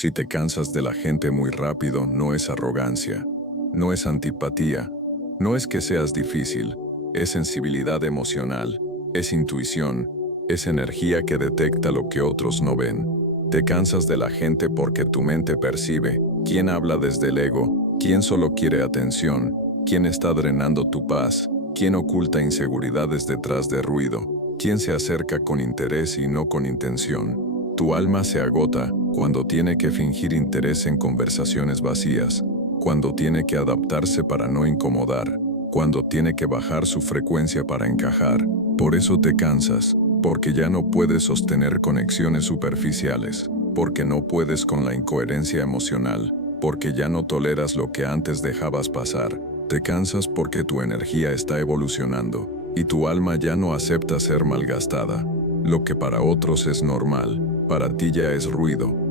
Si te cansas de la gente muy rápido, no es arrogancia, no es antipatía, no es que seas difícil, es sensibilidad emocional, es intuición, es energía que detecta lo que otros no ven. Te cansas de la gente porque tu mente percibe quién habla desde el ego, quién solo quiere atención, quién está drenando tu paz, quién oculta inseguridades detrás de ruido, quién se acerca con interés y no con intención. Tu alma se agota cuando tiene que fingir interés en conversaciones vacías, cuando tiene que adaptarse para no incomodar, cuando tiene que bajar su frecuencia para encajar. Por eso te cansas, porque ya no puedes sostener conexiones superficiales, porque no puedes con la incoherencia emocional, porque ya no toleras lo que antes dejabas pasar. Te cansas porque tu energía está evolucionando, y tu alma ya no acepta ser malgastada. Lo que para otros es normal, para ti ya es ruido.